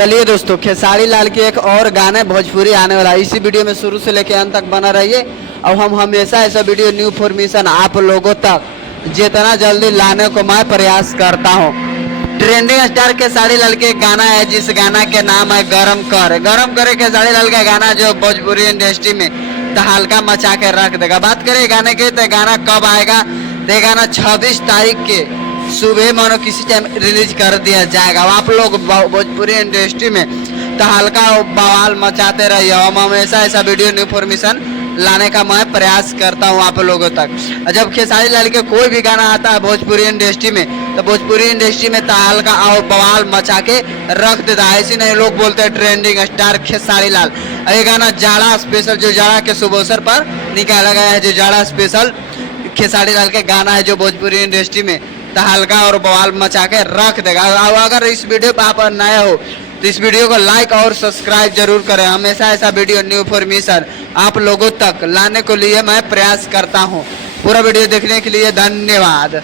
चलिए दोस्तों, खेसारी लाल की एक और गाने भोजपुरी आने वाला है। इसी वीडियो में शुरू से लेकर अंत तक बना रहिए और हम हमेशा ऐसा वीडियो न्यू इन्फॉर्मेशन आप लोगों तक जितना जल्दी लाने को मैं प्रयास करता हूँ। ट्रेंडिंग स्टार खेसारी लाल के गाना है जिस गाना के नाम है गरम कर। गरम करे खेसारी लाल का गाना जो भोजपुरी इंडस्ट्री में तहलका मचा के रख देगा। बात करें गाने की तो गाना कब आएगा, तो गाना 26 तारीख के सुबह मानो किसी टाइम रिलीज कर दिया जाएगा। आप लोग भोजपुरी इंडस्ट्री में तहलका बवाल मचाते रहिए। हम हमेशा ऐसा वीडियो इन्फॉर्मेशन लाने का मैं प्रयास करता हूँ आप लोगों तक। जब खेसारी लाल के कोई भी गाना आता है भोजपुरी इंडस्ट्री में, तो भोजपुरी इंडस्ट्री में तहलका और बवाल मचा के रख देता है। ऐसे नहीं लोग बोलते हैं ट्रेंडिंग स्टार खेसारी लाल। ये गाना जाड़ा स्पेशल, जो जाड़ा के शुभ अवसर पर निकाला गया है, जो जाड़ा स्पेशल खेसारी लाल के गाना है जो भोजपुरी इंडस्ट्री में तहलका और बवाल मचा के रख देगा। अगर इस वीडियो पर आप नए हो तो इस वीडियो को लाइक और सब्सक्राइब जरूर करें। हमेशा ऐसा वीडियो न्यू इन्फॉर्मेशन आप लोगों तक लाने के लिए मैं प्रयास करता हूं। पूरा वीडियो देखने के लिए धन्यवाद।